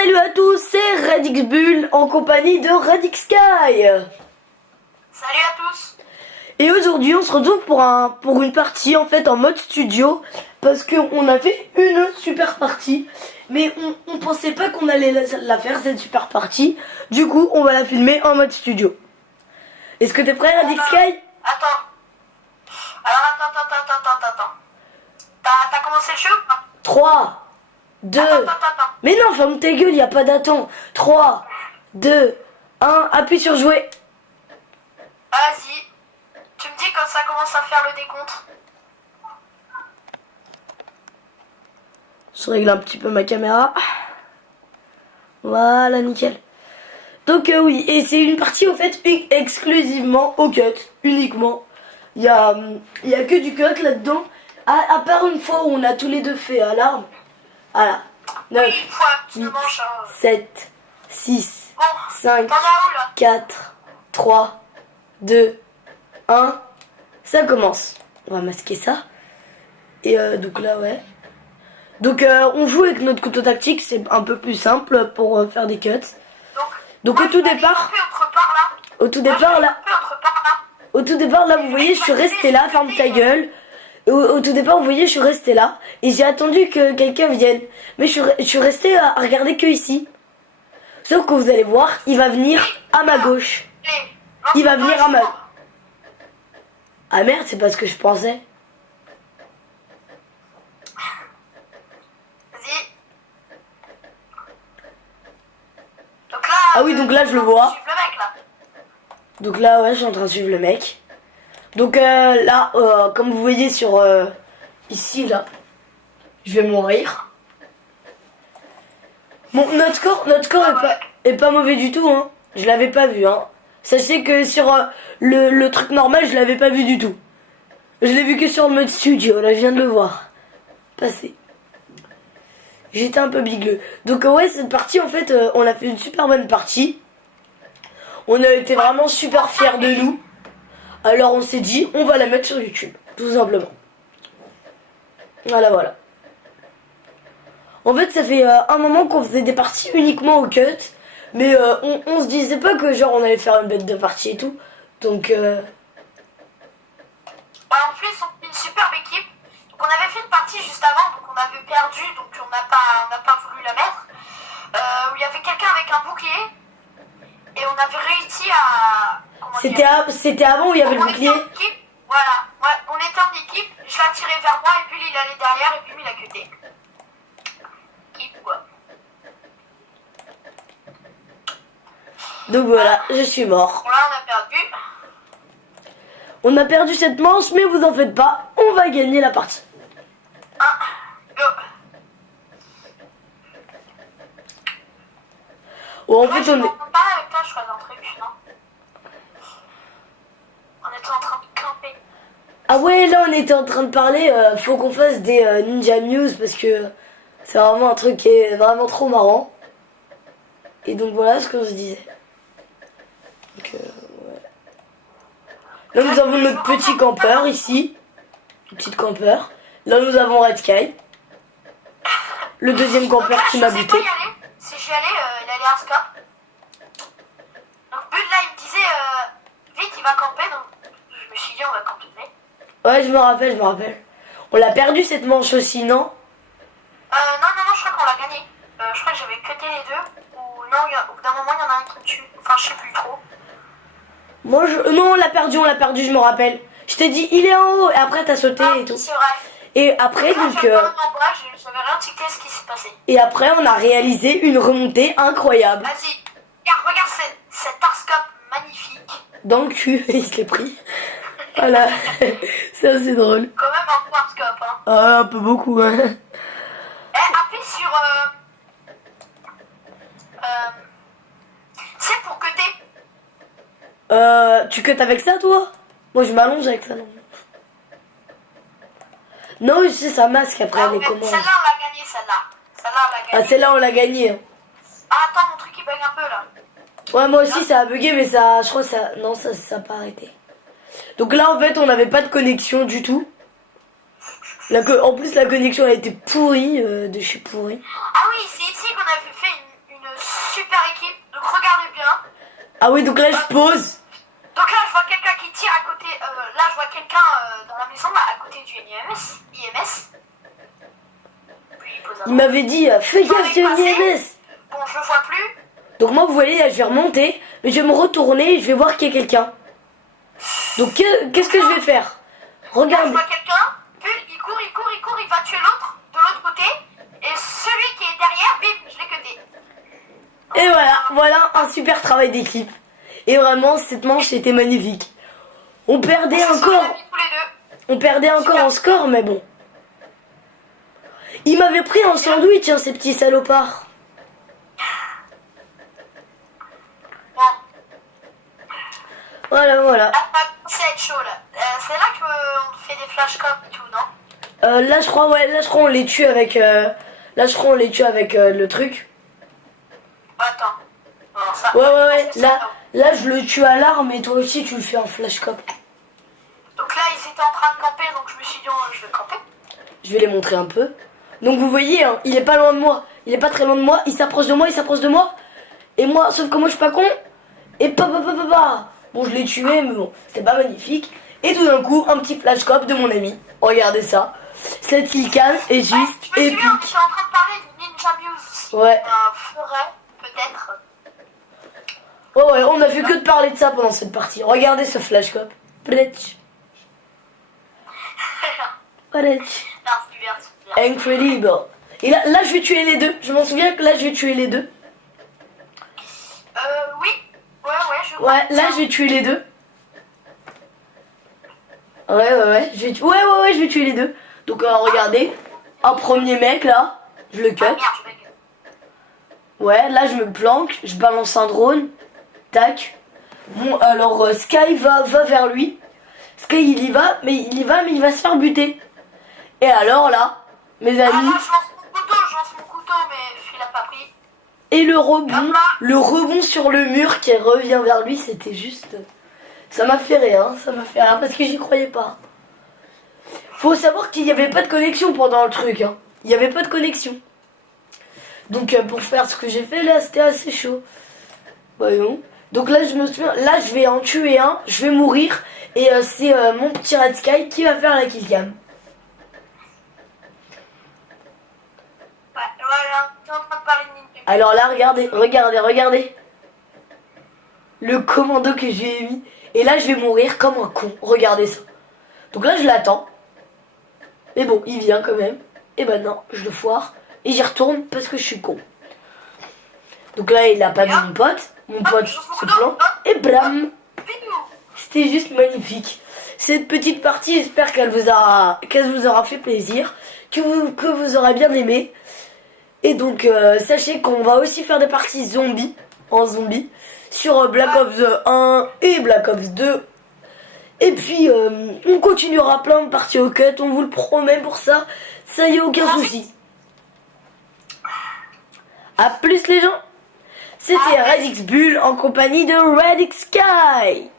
Salut à tous, c'est Radix Bull en compagnie de Radix Sky. Salut à tous. Et aujourd'hui on se retrouve pour une partie en fait en mode studio. Parce qu'on a fait une super partie. Mais on pensait pas qu'on allait la faire cette super partie. Du coup on va la filmer en mode studio. Est-ce que t'es prêt Radix Sky? Attends. Alors attends. T'as commencé le jeu ou pas? 3, 2... Attends. Mais non, ferme ta gueule, y a pas d'attente. 3, 2, 1, appuie sur jouer. Vas-y. Tu me dis quand ça commence à faire le décompte. Je règle un petit peu ma caméra. Voilà, nickel. Donc oui, et c'est une partie au fait exclusivement au cut, uniquement. Il y a que du cut là-dedans. À part une fois où on a tous les deux fait alarme. Voilà. 9, Oui, une fois, tu 8, me manges. 7, 6, Bon, 5, t'en as où là? 4, 3, 2, 1. Ça commence. On va masquer ça. Et donc là, ouais. Donc on joue avec notre couteau tactique. C'est un peu plus simple pour faire des cuts. Donc moi, au tout je vais départ, aller autre part, là. au tout départ là, vous voyez, je suis restée là. Ferme ta gueule. Au tout départ, vous voyez, je suis restée là. Et j'ai attendu que quelqu'un vienne. Mais je suis restée à regarder que ici. Sauf que vous allez voir, il va venir à ma gauche. Il va venir à ma... Ah merde, c'est pas ce que je pensais. Vas-y. Donc là, Ah oui, donc là, je le vois. suivre le mec là. Donc là, ouais, je suis en train de suivre le mec. Donc là, comme vous voyez sur... ici, là, je vais mourir. Bon, notre score est pas mauvais du tout, hein. Je l'avais pas vu, hein. Sachez que sur le truc normal, je l'avais pas vu du tout. Je l'ai vu que sur le mode studio, là, je viens de le voir. Passer. J'étais un peu bigleux. Donc ouais, cette partie, en fait, on a fait une super bonne partie. On a été vraiment super fiers de nous. Alors on s'est dit, on va la mettre sur YouTube, tout simplement. Voilà. En fait, ça fait un moment qu'on faisait des parties uniquement au cut. Mais on se disait pas que genre on allait faire une bête de partie et tout. Donc En plus, on est une superbe équipe. Donc, on avait fait une partie juste avant, donc on avait perdu, donc on n'a pas voulu la mettre. Où il y avait quelqu'un avec un bouclier. Et on avait réussi à... c'était avant où il y avait le On était bouclier. en équipe, voilà. Ouais, on était en équipe, je l'ai tiré vers moi et puis il allait derrière et puis il a cuté. Équipe quoi. Donc voilà, je suis mort. Bon là on a perdu. On a perdu cette manche, mais vous en faites pas, on va gagner la partie. Go. Oh, en Moi, fait, je on est... m'entends pas avec toi, je crois, d'un truc, non? On était en train de camper. Ah ouais, là on était en train de parler, faut qu'on fasse des Ninja News parce que c'est vraiment un truc qui est vraiment trop marrant. Et donc voilà ce qu'on se disait. Donc, ouais. Là nous avons notre petit campeur ici. Une petite campeur. Là nous avons Red Sky. Le deuxième Donc campeur là, qui je m'a sais buté. pas y aller. Si j'y allais, il allait à scope. Donc Bull là, il me disait, vite, il va camper. Donc je me suis dit, on va camper. Ouais, je me rappelle. On l'a perdu cette manche aussi, non? Non, je crois qu'on l'a gagné. Je crois que j'avais cuté les deux. Ou non, au bout d'un moment, il y en a un qui me tue. Enfin, je sais plus trop. Moi, non, on l'a perdu, je me rappelle. Je t'ai dit, il est en haut, et après t'as sauté Ah, et tout. c'est vrai. Et après, Là, donc... j'avais pas en bas, j'avais rien tiqué ce qui s'est passé. Et après, on a réalisé une remontée incroyable. Vas-y, regarde cet arscope magnifique. Dans le cul, il se l'est pris. Voilà, c'est assez drôle. Quand même un bon arscope, hein. Ah, un peu beaucoup, hein. Appuie sur... c'est pour que t'es... Tu cut avec ça, toi? Moi, je m'allonge avec ça, non. Non, je sais, ça masque après les commandes. Celle-là, on l'a gagné, celle-là. Celle-là, on l'a Ah, gagné. celle-là, on l'a gagnée. Ah, attends, mon truc, il bug un peu, là. Ouais, moi aussi, ça a bugué, mais ça, je crois que ça... Non, ça a pas arrêté. Donc là, en fait, on n'avait pas de connexion du tout. En plus, la connexion a été pourrie, de chez pourri. Ah oui, c'est ici qu'on avait fait une super équipe, donc regardez bien. Ah oui, donc là, je pose. Donc là, je vois quelqu'un qui tire à côté. Là, je vois quelqu'un dans la maison, là, à côté du IMS. Puis il pose un Il m'avait dit, fais gaffe, il y a une IMS. Bon, je le vois plus. Donc moi, vous voyez, là, je vais remonter, mais je vais me retourner et je vais voir qu'il y a quelqu'un. Donc, qu'est-ce que je vais faire? Là, je Regardez. vois quelqu'un, puis il court, il va tuer l'autre, de l'autre côté. Et celui qui est derrière, bim, je l'ai cuté. Et voilà un super travail d'équipe. Et vraiment, cette manche était magnifique. On perdait encore. Tous les deux. On perdait encore en score, mais bon. Il m'avait pris un sandwich, hein, ces petits salopards. Bon, Voilà. là, ça va commencer à être chaud, là. C'est là qu'on fait des flashcom et tout, non? Là, je crois, on les tue avec. Le truc. Attends. Non, ça... Ouais. c'est ça, non. Là, je le tue à l'arme et toi aussi, tu le fais en flashcop. Donc là, ils étaient en train de camper, donc je me suis dit, oh, je vais camper. Je vais les montrer un peu. Donc vous voyez, hein, il est pas loin de moi. Il est pas très loin de moi. Il s'approche de moi. Et moi, sauf que moi, je suis pas con. Et Bon, je l'ai tué, mais bon, c'était pas magnifique. Et tout d'un coup, un petit flashcop de mon ami. Regardez ça. Cette killcam est juste Je me souviens, on épique. était en train de parler de Ninja Muse. Ouais. Ferait, peut-être. Ouais, on a fait que de parler de ça pendant cette partie. Regardez ce flashcop. Pletch. Pletch. Non, c'est bien. Incredible. Et là, je vais tuer les deux. Je m'en souviens que là, je vais tuer les deux. Oui. Ouais, je crois. Ouais, là, je vais tuer les deux. Ouais. Je vais tuer les deux. Donc, regardez. Un premier mec, là. Je le cut. Ah, merde, je bug. Ouais, là, je me planque. Je balance un drone. Tac. Bon, alors, Sky va vers lui. Sky, il va se faire buter. Et alors, là, mes Ah, amis... là, je lance mon couteau, mais il a pas pris. Et le rebond sur le mur qui revient vers lui, c'était juste... Ça m'a fait rire, parce que j'y croyais pas. Faut savoir qu'il n'y avait pas de connexion pendant le truc, hein. Il n'y avait pas de connexion. Donc pour faire ce que j'ai fait là, c'était assez chaud. Voyons. Donc là, je me souviens, là je vais en tuer un, je vais mourir. Et c'est mon petit Red Sky qui va faire la killcam. Ouais, voilà, t'es en train de parler de Ninja. Alors là, regardez. Le commando que j'ai mis. Et là, je vais mourir comme un con. Regardez ça. Donc là, je l'attends. Mais bon, il vient quand même. Et ben non, je le foire. Et j'y retourne parce que je suis con. Donc là, il a pas vu mon pote. Mon pote se plante. Et blam. C'était juste magnifique. Cette petite partie, j'espère qu'elle vous aura fait plaisir. Que vous aurez bien aimé. Et donc, sachez qu'on va aussi faire des parties zombies. En zombie. Sur Black Ops 1 et Black Ops 2. Et puis, on continuera plein de parties au cut. On vous le promet pour ça. Ça y est, aucun souci. A plus les gens. C'était Radix Bull en compagnie de Radix Sky.